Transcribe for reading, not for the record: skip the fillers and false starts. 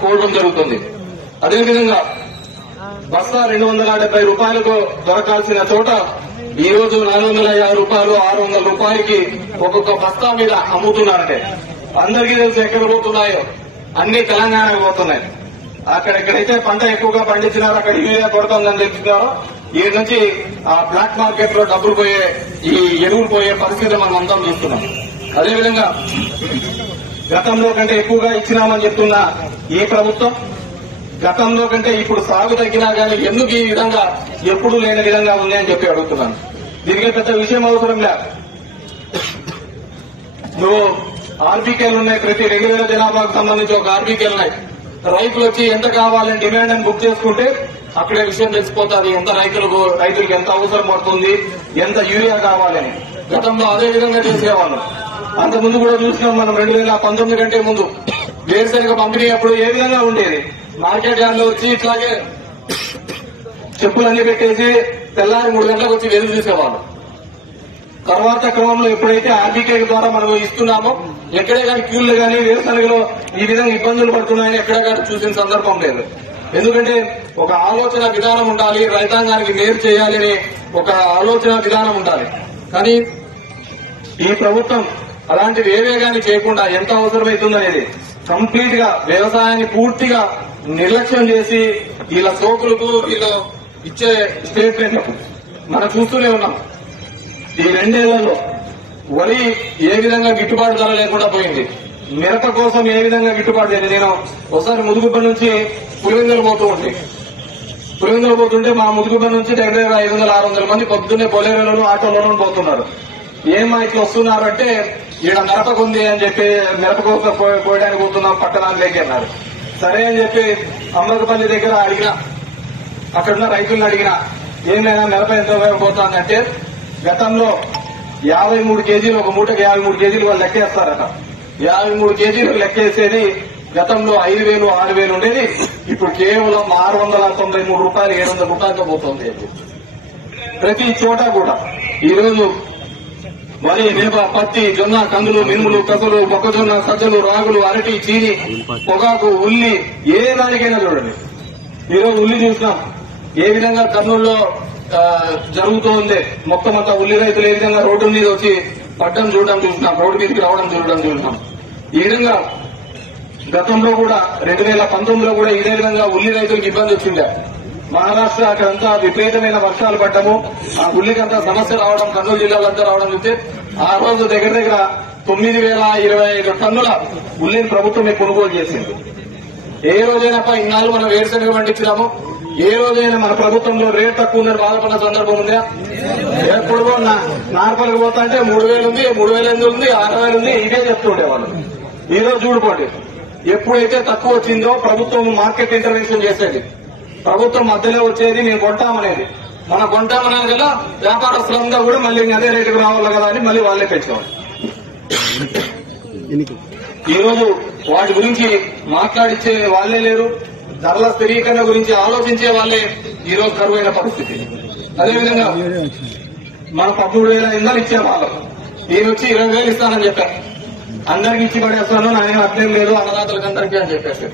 కోవడం జరుగుతుంది. అదేవిధంగా బస్తా 270 రూపాయలకు దొరకాల్సిన చోట ఈ రోజు 450 రూపాయలు 600 రూపాయలకి ఒక్కొక్క బస్తా మీద అమ్ముతున్నారంటే అందరికీ తెలుసు ఎక్కడ పోతున్నాయో అన్ని తెలంగాణకు పోతున్నాయి. అక్కడెక్కడైతే పంట ఎక్కువగా పండించినారో అక్కడ యూరియా కొరత ఉందని తెలుస్తున్నారో ఈ నుంచి ఆ బ్లాక్ మార్కెట్ లో డబ్బులు పోయే ఈ ఎరువులు పోయే పరిస్థితి మనం అంతా చూస్తున్నాం. అదేవిధంగా గతంలో కంటే ఎక్కువగా ఇచ్చినామని చెప్తున్న ఈ ప్రభుత్వం గతంలో కంటే ఇప్పుడు సాగు తగ్గినా కానీ ఎందుకు ఈ విధంగా ఎప్పుడూ లేని విధంగా ఉంది అని చెప్పి అడుగుతున్నాను. దీనికి పెద్ద విషయం అవసరం లేదు. నువ్వు ఆర్బీకేలు ఉన్నాయి, ప్రతి 2000 జనాభాకు సంబంధించి ఒక ఆర్బీకేలు ఉన్నాయి. రైతులు వచ్చి ఎంత కావాలని డిమాండ్ అని బుక్ చేసుకుంటే అక్కడే విషయం తెలిసిపోతుంది ఎంత రైతులకు ఎంత అవసరం పడుతుంది, ఎంత యూరియా కావాలని. గతంలో అదే విధంగా చేసేవాళ్ళం. అంతకుముందు కూడా చూసినాం మనం 2019 కంటే ముందు వేరుశనగ పంపిణీ అప్పుడు ఏ విధంగా ఉండేది. మార్కెట్ యార్డ్లో వచ్చి ఇట్లాగే చెప్పులన్నీ పెట్టేసి తెల్లారి 3 గంటలకు వచ్చి వెలుగు చూసేవాళ్ళు. తర్వాత క్రమంలో ఎప్పుడైతే ఆర్బీకే ద్వారా మనం ఇస్తున్నామో ఎక్కడే కానీ క్యూలు కానీ వేరుశనగలో ఈ విధంగా ఇబ్బందులు పడుతున్నాయని ఎక్కడ కానీ చూసిన సందర్భం లేదు. ఎందుకంటే ఒక ఆలోచన విధానం ఉండాలి, రైతాంగానికి మేలు చేయాలని ఒక ఆలోచన విధానం ఉండాలి. కానీ ఈ ప్రభుత్వం అలాంటివి ఏవే కానీ చేయకుండా ఎంత అవసరమవుతుందనేది కంప్లీట్ గా వ్యవసాయాన్ని పూర్తిగా నిర్లక్ష్యం చేసి వీళ్ళ సోకులకు వీళ్ళు ఇచ్చే స్టేట్మెంట్లకు మనం చూస్తూనే ఉన్నాం. ఈ 2 ఏళ్లలో వరి ఏ విధంగా గిట్టుబాటు ధర లేకుండా పోయింది. మిరప కోసం ఏ విధంగా గిట్టుబాటు లేదు. నేను ఒకసారి ముదుగుబ్బ నుంచి పులివెందులు పోతుంటే మా ముదుగుబ్బ నుంచి దగ్గర 500-600 మంది పొద్దున్నే బొలేరోలను ఆటోలోనూ పోతున్నారు. ఏమా ఇట్లా వస్తున్నారంటే ఈడ మిరపకుంది అని చెప్పి మిరప కోసం కోయడానికి పోతున్నాం పట్టణానికి అన్నారు. సరే అని చెప్పి అమ్మకపల్లి దగ్గర అడిగినా, అక్కడున్న రైతులను అడిగినా ఏమైనా మిరప ఎంత ఉపయోగపోతుందంటే గతంలో 53 కేజీలు ఒక మూటకి 53 కేజీలు వాళ్ళు లెక్కేస్తారట. 53 కేజీలు లెక్కేసేది గతంలో 5,000-6,000 ఉండేది. ఇప్పుడు కేవలం 693 రూపాయలు 700 రూపాయలతో పోతుంది. ప్రతి చోట కూడా ఈరోజు వరి, మిరప, పత్తి, జొన్న, కందులు, మినుములు, పెసలు, మొక్కజొన్న, సజ్జలు, రాగులు, అరటి, చీని, పొగాకు, ఉల్లి ఏ దానికైనా చూడండి. ఈరోజు ఉల్లి చూసినాం ఏ విధంగా కర్నూలులో జరుగుతూ ఉంది. మొత్తం అంతా ఉల్లి రైతులు ఏ విధంగా రోడ్డు మీద వచ్చి పడ్డం చూడడం చూసినాం, రోడ్డు మీదకి రావడం చూసినాం. ఈ విధంగా గతంలో కూడా 2019లో కూడా ఇదే విధంగా ఉల్లి రైతులకు ఇబ్బంది వచ్చిండే. మహారాష్ట్ర అక్కడంతా విపరీతమైన వర్షాలు పడ్డము, ఆ ఉల్లికంతా సమస్య రావడం, కర్నూలు జిల్లాలంతా రావడం చూస్తే ఆ రోజు దగ్గర 9,025 టన్నుల ఉల్లిని ప్రభుత్వమే కొనుగోలు చేసింది. ఏ రోజైనా ఇన్నాళ్ళు మనం వేరుశనగ పండించినాము, ఏ రోజైనా మన ప్రభుత్వంలో రేట్ తక్కువ ఉందని బాధపడిన సందర్భం ఉందా? ఎప్పుడు నార్పలకు పోతా అంటే 3,000 ఉంది, 3,800 ఉంది, 6,000 ఉంది, ఇదే చెప్తుండేవాళ్ళు. ఈ రోజు చూడుకోండి, ఎప్పుడైతే తక్కువ వచ్చిందో ప్రభుత్వం మార్కెట్ ఇంటర్వెన్షన్ చేసేది, ప్రభుత్వం మధ్యలో వచ్చేది మేము కొంటామనేది. మనం కొంటామనేది కదా వ్యాపారస్తులంతా కూడా మళ్ళీ అదే రేటుకు రావాలి కదా అని మళ్ళీ వాళ్ళే పెంచుకోవాలి. ఈ రోజు వాటి గురించి మాట్లాడిచ్చే వాళ్లే లేరు. ధరల స్థిరీకరణ గురించి ఆలోచించే వాళ్లే ఈ రోజు కరువైన పరిస్థితి. అదేవిధంగా మన 13,000 ఇందాలు ఇచ్చే వాళ్ళం ఈయన వచ్చి 20,000 ఇస్తానని చెప్పారు. అందరికి ఇచ్చి పడేస్తాను, నాయన అర్థం లేదు అన్నదాతలకు అందరికీ అని చెప్పేసి